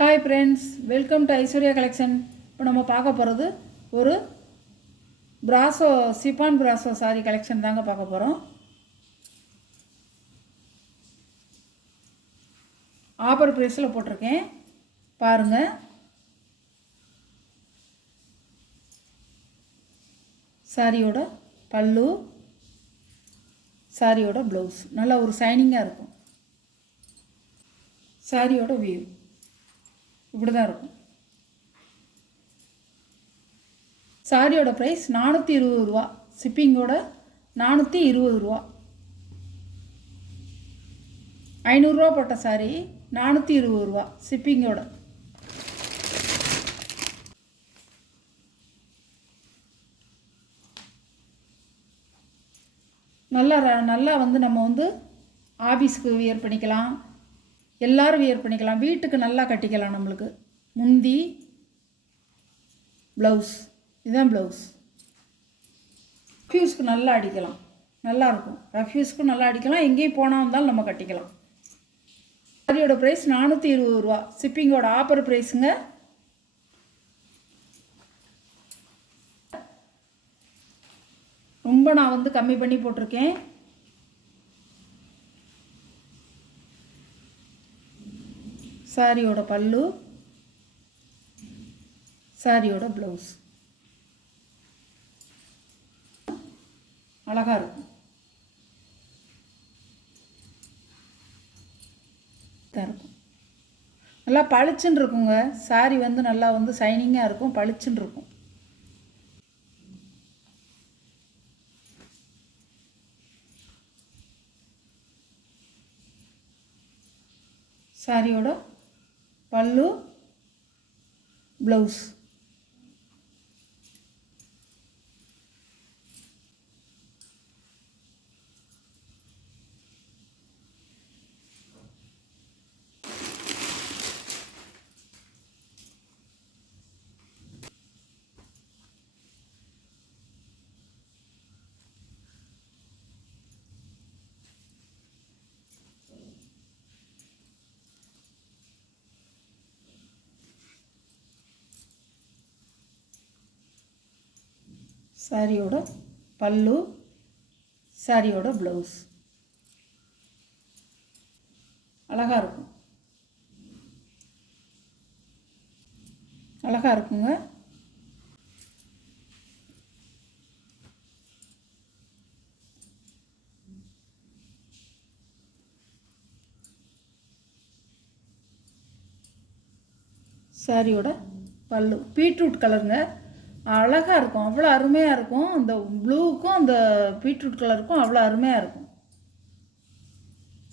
Hi friends, welcome to Aishwarya collection. இப்போ நம்ம பார்க்க போகிறது ஒரு brasso chiffon brasso sorry collection தாங்க பார்க்க போகிறோம். ஆஃபர் ப்ரைஸில் போட்டிருக்கேன் பாருங்கள். சாரியோட பல்லு, சாரியோட ப்ளவுஸ் நல்லா ஒரு ஷைனிங்காக இருக்கும். சாரியோட வியூ இப்படி தான் இருக்கும். சாரியோட ப்ரைஸ் 420 ரூபா, ஷிப்பிங்கோட 420 ரூபா. 500 ரூபா போட்ட சாரி 420 ரூபா ஷிப்பிங்கோட. நல்லா நம்ம ஆஃபீஸுக்கு வியர் பண்ணிக்கலாம், எல்லோரும் வியர் பண்ணிக்கலாம், வீட்டுக்கு நல்லா கட்டிக்கலாம். நம்மளுக்கு முந்தி ப்ளவுஸ், இதுதான் ப்ளவுஸ். ரஃப்யூஸ்க்கு நல்லா அடிக்கலாம், நல்லாயிருக்கும். ரஃப்யூஸ்க்கும் நல்லா அடிக்கலாம், எங்கேயும் போனால் இருந்தாலும் நம்ம கட்டிக்கலாம். சாரியோட ப்ரைஸ் 420 ரூபா, ஷிப்பிங்கோட ஆஃபர் ப்ரைஸுங்க. ரொம்ப நான் கம்மி பண்ணி போட்டிருக்கேன். சாரியோட பல்லு, சாரியோட ப்ளவுஸ் அழகாக இருக்கும். நல்லா பளிச்சுன்னு இருக்குங்க. சாரி நல்லா ஷைனிங்காக இருக்கும், பளிச்சுன்னு இருக்கும். சாரியோட பல்லு, ப்ளவுஸ் சாரியோட பல்லு, சாரியோட ப்ளவுஸ் அழகாக இருக்கும், அழகாக இருக்குங்க. சாரியோட பல்லு பீட்ரூட் கலருங்க, அழகாக இருக்கும், அவ்வளோ அருமையாக இருக்கும். அந்த ப்ளூவுக்கும் அந்த பீட்ரூட் கலருக்கும் அவ்வளோ அருமையாக இருக்கும்.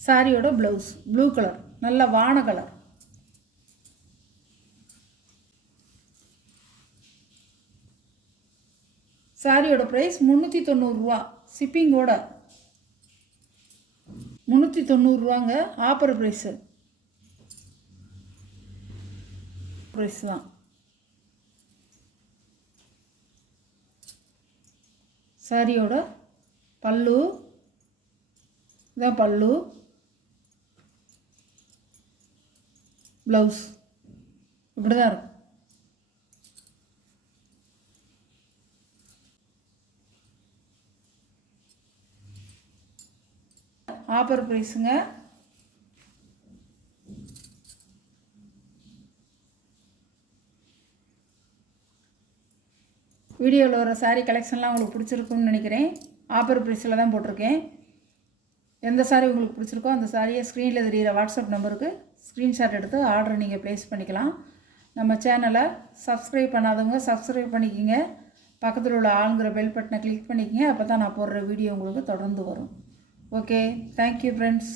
சாரியோட ப்ளவுஸ் ப்ளூ கலர், நல்ல வான கலர். சாரியோட ப்ரைஸ் 390 ரூபா, ஷிப்பிங்கோட 390 ரூபாங்க. ஆஃபர் ப்ரைஸு தான். சாரியோட பல்லு, இதான் பல்லு, ப்ளவுஸ் இப்படி தான் இருக்கும். ஆஃபர் ப்ரைஸுங்க. வீடியோவில் வர சாரீ கலெக்ஷன்லாம் உங்களுக்கு பிடிச்சிருக்குன்னு நினைக்கிறேன். ஆஃபர் ப்ரைஸில் தான் போட்டிருக்கேன். எந்த சாரீ உங்களுக்கு பிடிச்சிருக்கோ அந்த சாரியை ஸ்க்ரீனில் தெரிகிற வாட்ஸ்அப் நம்பருக்கு ஸ்க்ரீன்ஷாட் எடுத்து ஆர்டர் நீங்கள் ப்ளேஸ் பண்ணிக்கலாம். நம்ம சேனலை சப்ஸ்கிரைப் பண்ணாதவங்க சப்ஸ்கிரைப் பண்ணிக்கிங்க. பக்கத்தில் உள்ள ஆளுங்கிற பெல் பட்டனை கிளிக் பண்ணிக்கிங்க. அப்போ தான் நான் போடுற வீடியோ உங்களுக்கு தொடர்ந்து வரும். Okay, thank you friends.